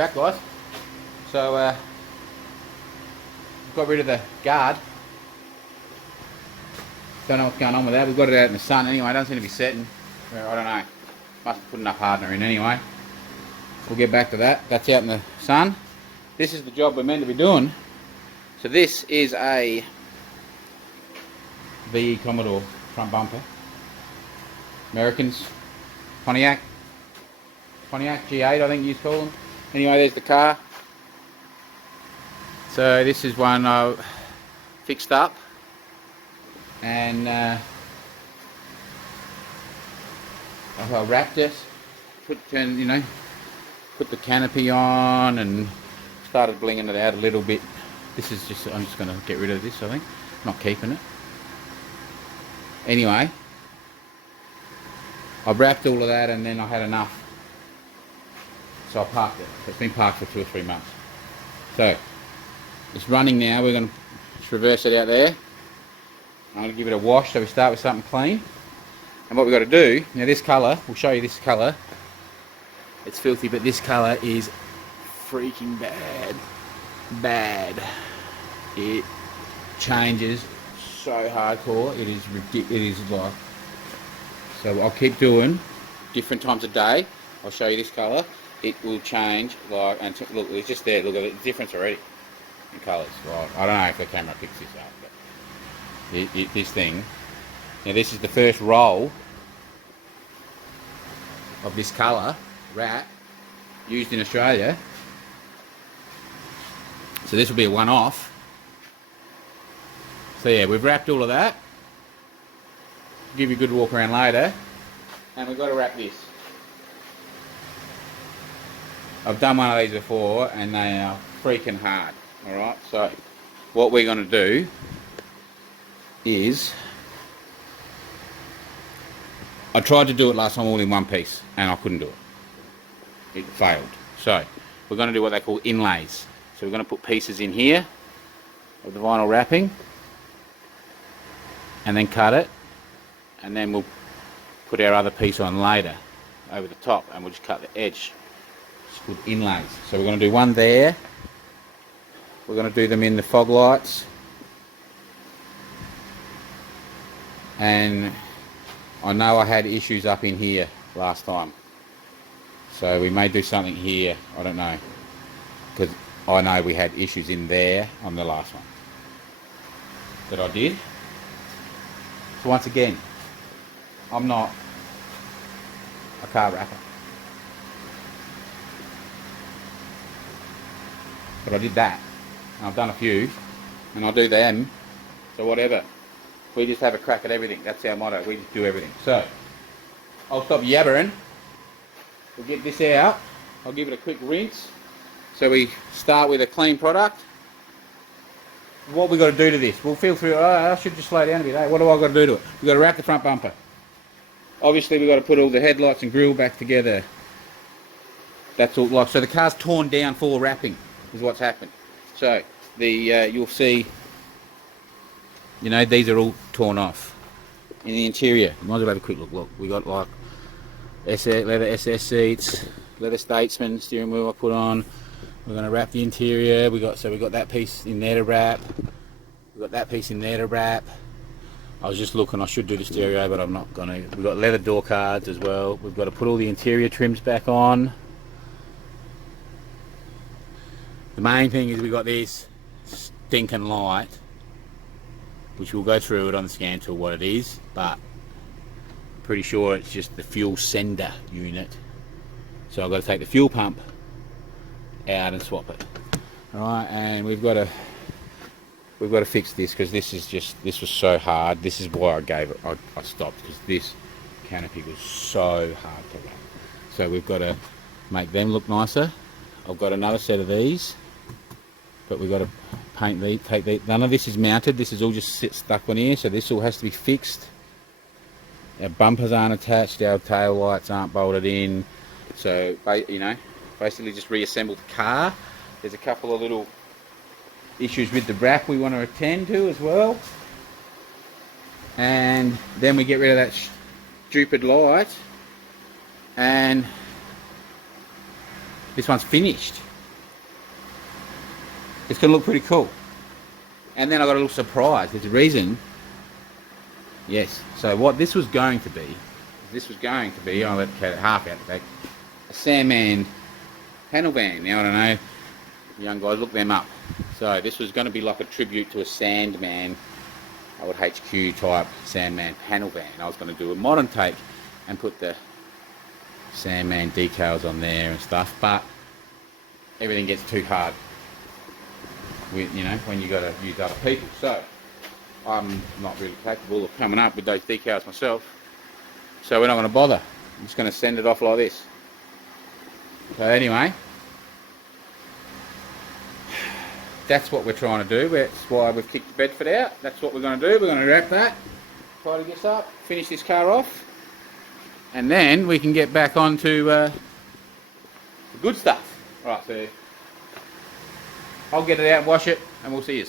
back, guys. So, got rid of the guard. Don't know what's going on with that. We've got it out in the sun anyway. It doesn't seem to be setting. I don't know. Must have put enough hardener in anyway. We'll get back to that. That's out in the sun. This is the job we're meant to be doing. So this is a VE Commodore front bumper. Americans. Pontiac G8, I think you call them. Anyway, there's the car. So this is one I fixed up, and I wrapped it, put the canopy on, and started blinging it out a little bit. This is just, I'm just going to get rid of this, I think. Not keeping it. Anyway, I wrapped all of that, and then I had enough. So I parked it. It's been parked for 2 or 3 months. So it's running now. We're going to just reverse it out there. I'm going to give it a wash, so we start with something clean. And what we've got to do, now this colour, we'll show you this colour. It's filthy, but this colour is freaking bad. Bad. It changes so hardcore. It is ridiculous. It is like, so I'll keep doing different times a day. I'll show you this colour. It will change, like, and look, it's just there. Look at the difference already in colours. Like, I don't know if the camera picks this up, but this thing. Now this is the first roll of this colour wrap used in Australia. So this will be a one-off. So yeah, we've wrapped all of that. Give you a good walk around later, and we've got to wrap this. I've done one of these before, and they are freaking hard. All right. So what we're going to do is, I tried to do it last time all in one piece, and I couldn't do it. It failed. So we're going to do what they call inlays. So we're going to put pieces in here of the vinyl wrapping, and then cut it, and then we'll put our other piece on later over the top, and we'll just cut the edge. It's called inlays. So we're going to do one there. We're going to do them in the fog lights, and I know I had issues up in here last time, so we may do something here. I don't know, because I know we had issues in there on the last one that I did. So once again, I'm not a car wrapper, but I did that, and I've done a few, and I'll do them. So whatever, we just have a crack at everything. That's our motto. We just do everything. So I'll stop yabbering. We'll get this out. I'll give it a quick rinse. So we start with a clean product. What we got to do to this? We'll feel through. I should just slow down a bit. What do I got to do to it? We've got to wrap the front bumper. Obviously, we've got to put all the headlights and grille back together. That's all. Like, so the car's torn down for wrapping is what's happened. So you'll see. You know, these are all torn off. In the interior, you might as well have a quick look. Look, we got like leather SS seats, leather Statesman steering wheel I put on. We're going to wrap the interior. We got that piece in there to wrap. We got that piece in there to wrap. I was just looking. I should do the stereo, but I'm not going to. We've got leather door cards as well. We've got to put all the interior trims back on. The main thing is we got this stinking light, which we'll go through it on the scan tool what it is, but I'm pretty sure it's just the fuel sender unit. So I've got to take the fuel pump out and swap it. Alright, and we've got to fix this, because this was so hard. This is why I stopped, because this canopy was so hard to wrap. So we've got to make them look nicer. I've got another set of these, but we've got to paint these, take these. None of this is mounted. This is all just stuck on here, so this all has to be fixed. Our bumpers aren't attached, our tail lights aren't bolted in. So, you know, basically just reassemble the car. There's a couple of little issues with the wrap we want to attend to as well. And then we get rid of that stupid light, and this one's finished. It's going to look pretty cool. And then I got a little surprise. There's a reason. Yes. So what this was going to be, I'll let cut it half out the back, a Sandman panel van. Now I don't know, young guys, look them up. So this was going to be like a tribute to a Sandman, old HQ type Sandman panel van. I was going to do a modern take and put the Sandman decals on there and stuff, but everything gets too hard with, you know, when you got to use other people. So I'm not really capable of coming up with those decals myself, so we're not going to bother. I'm just going to send it off like this. So anyway, that's what we're trying to do. That's why we've kicked Bedford out. That's what we're going to do. We're going to wrap that, tidy this up, finish this car off, and then we can get back onto the good stuff. Right, so I'll get it out, wash it, and we'll see you.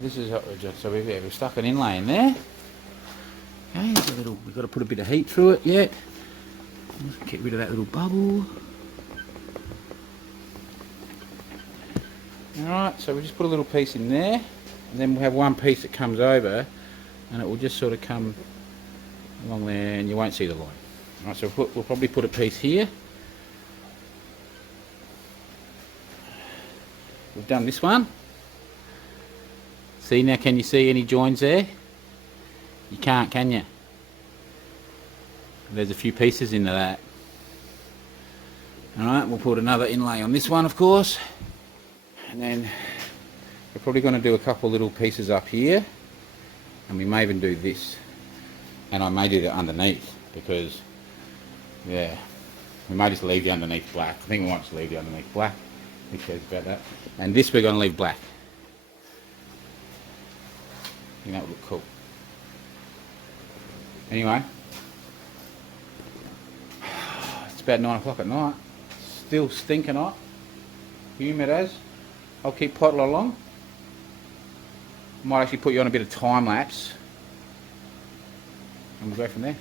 This is what we're just, so we've stuck an inlay in there. Okay, there's a little, we've got to put a bit of heat through it yet. Get rid of that little bubble. Alright, so we just put a little piece in there, and then we'll have one piece that comes over, and it will just sort of come along there, and you won't see the line. Alright, so we'll probably put a piece here. We've done this one. See now, can you see any joins there? You can't, can you? There's a few pieces into that. Alright, we'll put another inlay on this one, of course. And then we're probably going to do a couple little pieces up here. And we may even do this. And I may do that underneath, because, yeah, we may just leave the underneath black. I think we might just leave the underneath black. Who cares about that? And this we're going to leave black. I think that would look cool. Anyway, it's about 9 o'clock at night. Still stinking hot. Humid as. I'll keep potting along. Might actually put you on a bit of time lapse. And we'll go from there.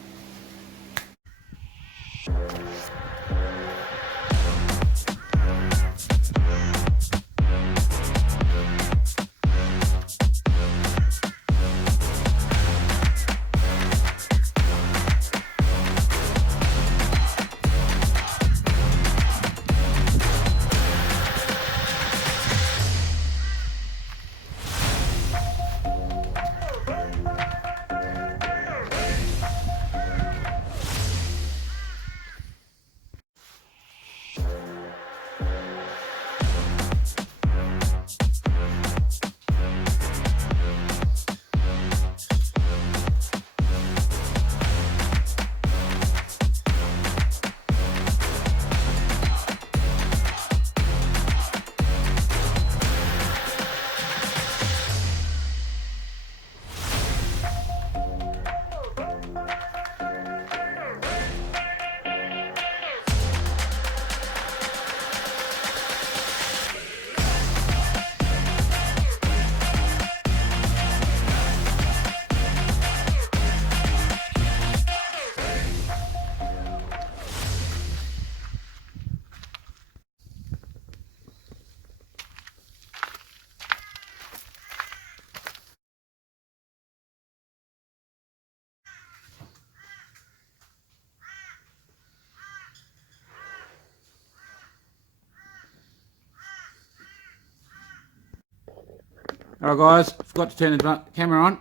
Alright guys, forgot to turn the camera on.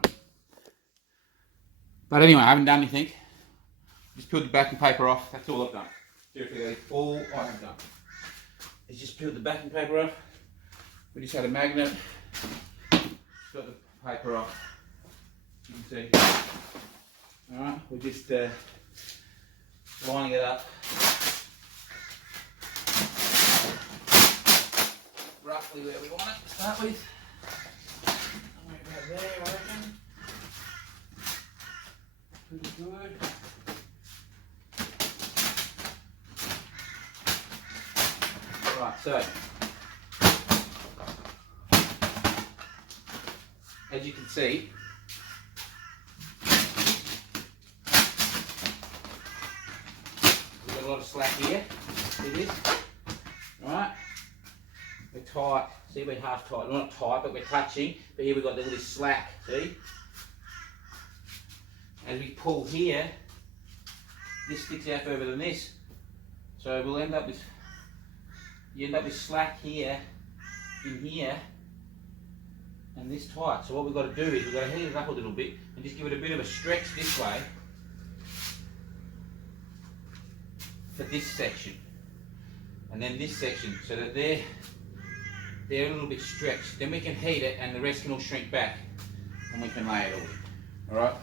But anyway, I haven't done anything. Just peeled the backing paper off, that's all I've done. Seriously, that's all I have done. Is just peeled the backing paper off. We just had a magnet. Just got the paper off. You can see. Alright, we're just lining it up. Roughly where we want it to start with. Somewhere about there, I reckon. Pretty good. Right, so as you can see, we've got a lot of slack here. See this? Right? We're tight. See, we're half tight. We're not tight, but we're touching. But here we've got a little slack. See? As we pull here, this sticks out further than this. So we'll end up with, you end up with slack here, in here, and this tight. So what we've got to do is we've got to heat it up a little bit and just give it a bit of a stretch this way for this section. And then this section, so that they're a little bit stretched. Then we can heat it and the rest can all shrink back and we can lay it all in. Alright?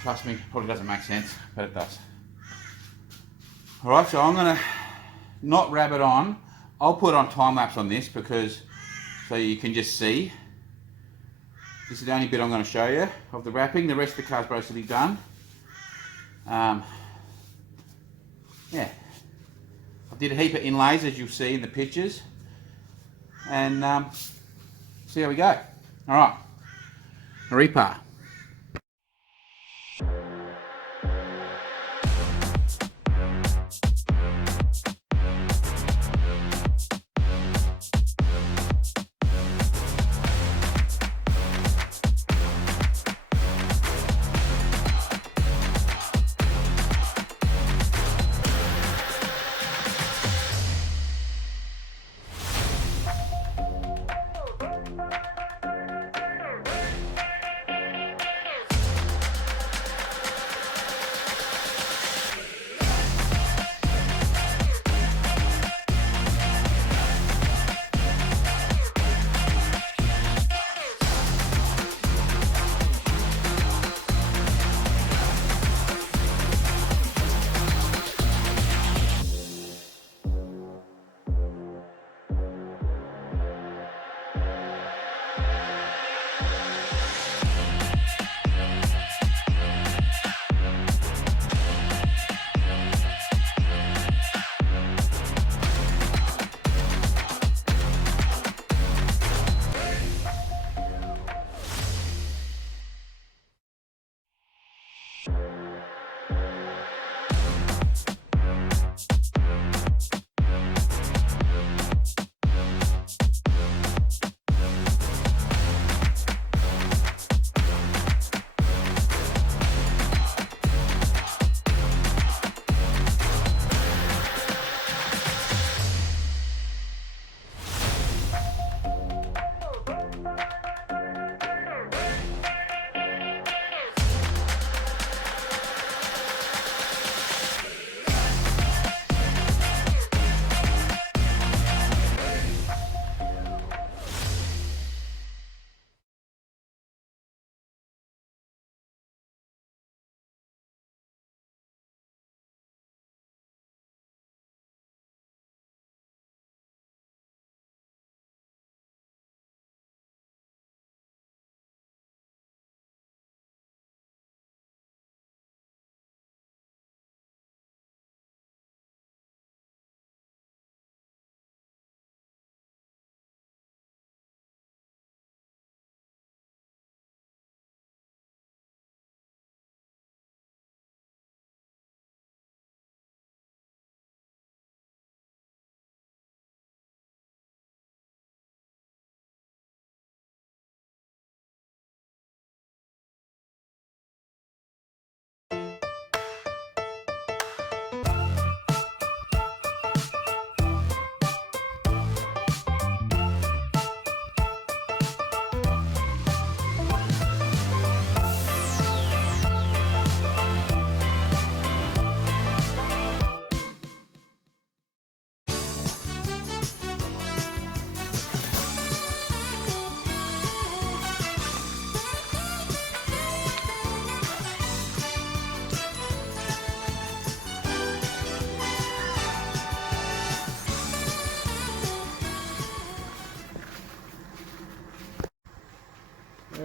Trust me, probably doesn't make sense, but it does. Alright, so I'm going to not wrap it on. I'll put on time lapse on this because so you can just see. This is the only bit I'm going to show you of the wrapping. The rest of the car's basically done. Yeah. I did a heap of inlays as you'll see in the pictures. And see how we go. Alright. Reaper.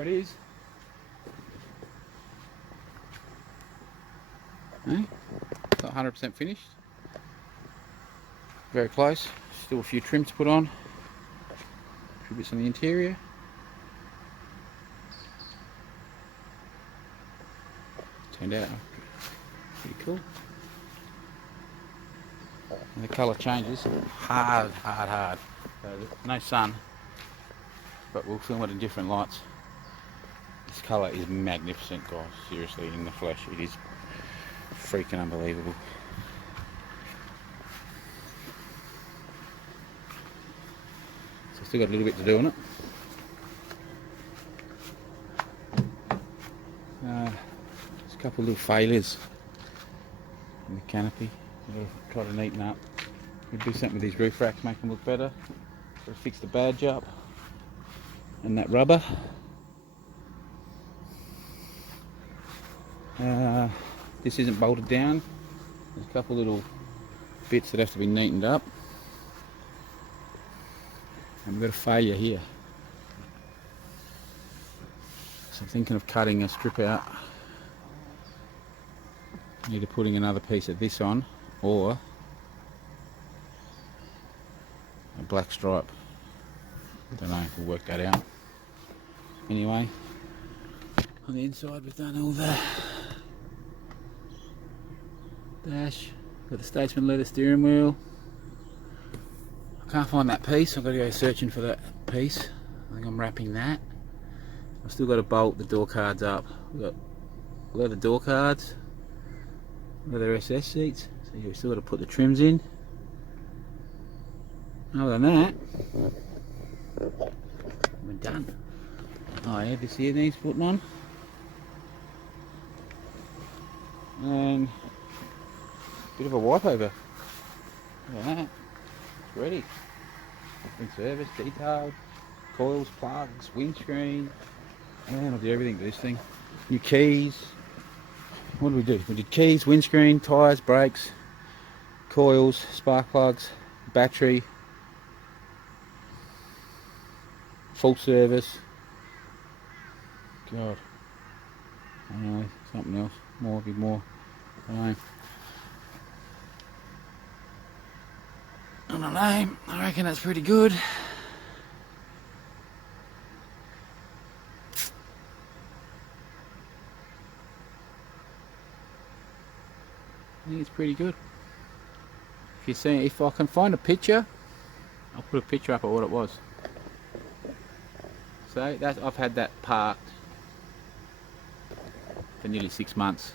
There it is. Eh? It's not 100% finished. Very close. Still a few trims to put on. A few bits on the interior. Turned out pretty cool. And the colour changes. Hard. So no sun, but we'll film it in different lights. This colour is magnificent, guys. Seriously, in the flesh, it is freaking unbelievable. So still got a little bit to do on it. There's a couple of little failures in the canopy. We'll try to neaten up. We'll do something with these roof racks, make them look better. We'll fix the badge up and that rubber. This isn't bolted down. There's a couple little bits that have to be neatened up. And we've got a failure here. So I'm thinking of cutting a strip out. Either putting another piece of this on or a black stripe. I don't know if we'll work that out. Anyway, on the inside we've done all the dash, got the Statesman leather steering wheel. I can't find that piece, I've got to go searching for that piece. I think I'm wrapping that. I've still got to bolt the door cards up. We've got leather door cards, leather SS seats, so you've still got to put the trims in. Other than that, we're done. Oh yeah, this here needs putting on. And a bit of a wipe over. Look at that. It's ready. Been serviced, detailed, coils, plugs, windscreen. Man, I'll do everything to this thing. New keys. What did we do? We did keys, windscreen, tyres, brakes, coils, spark plugs, battery, full service. God. I don't know, something else. More, a bit more. I don't know. I reckon that's pretty good. I think it's pretty good. If you see, if I can find a picture, I'll put a picture up of what it was. So that's, I've had that parked for nearly 6 months,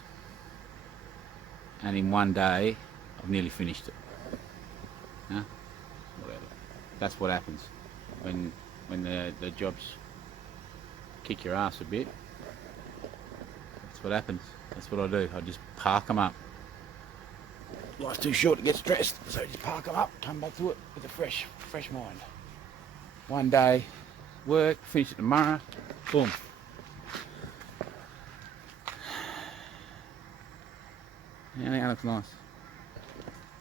and in one day I've nearly finished it. Huh? Whatever. That's what happens when the jobs kick your ass a bit. That's what happens. That's what I do. I just park them up. Life's too short to get stressed, so just park them up, come back to it with a fresh mind. One day, work, finish it tomorrow, boom. Yeah, that looks nice.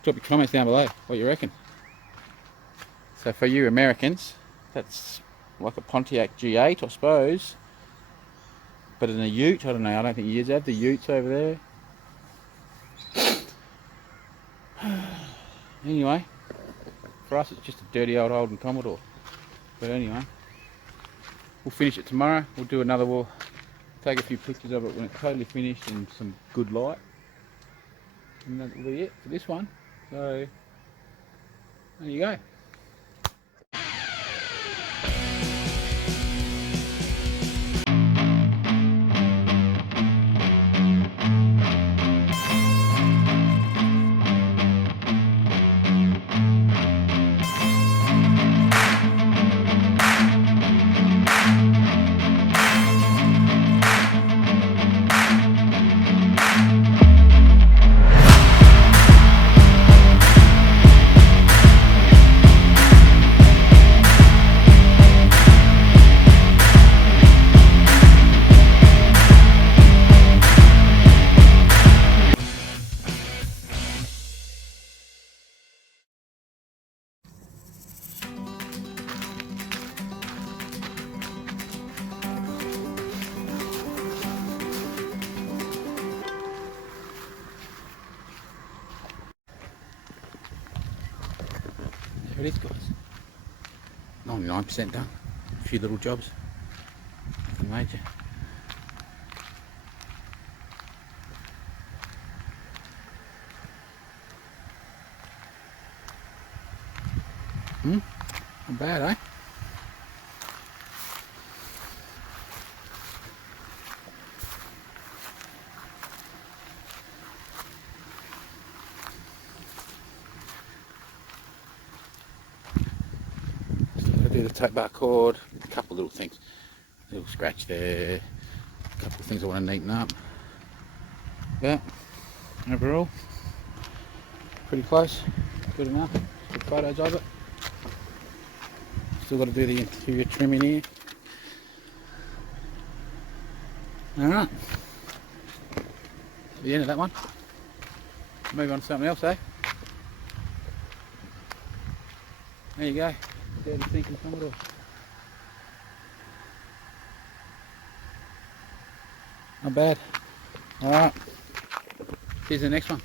Drop your comments down below, what you reckon. So for you Americans, that's like a Pontiac G8, I suppose. But in a ute, I don't know, I don't think you have the utes over there. Anyway, for us it's just a dirty old Holden Commodore. But anyway, we'll finish it tomorrow. We'll do another, we'll take a few pictures of it when it's totally finished in some good light. And that will be it for this one. So, there you go. There it is, guys. 99% done. A few little jobs. Nothing major. Not bad, eh? Do the tape bar cord, a couple little things, a little scratch there, a couple of things I want to neaten up, but overall pretty close, good enough. Good photos of it. Still got to do the interior trimming here. Alright, the end of that one. Move on to something else, eh? There you go. Dirty thinking Commodore. Not bad. Alright. See you in the next one.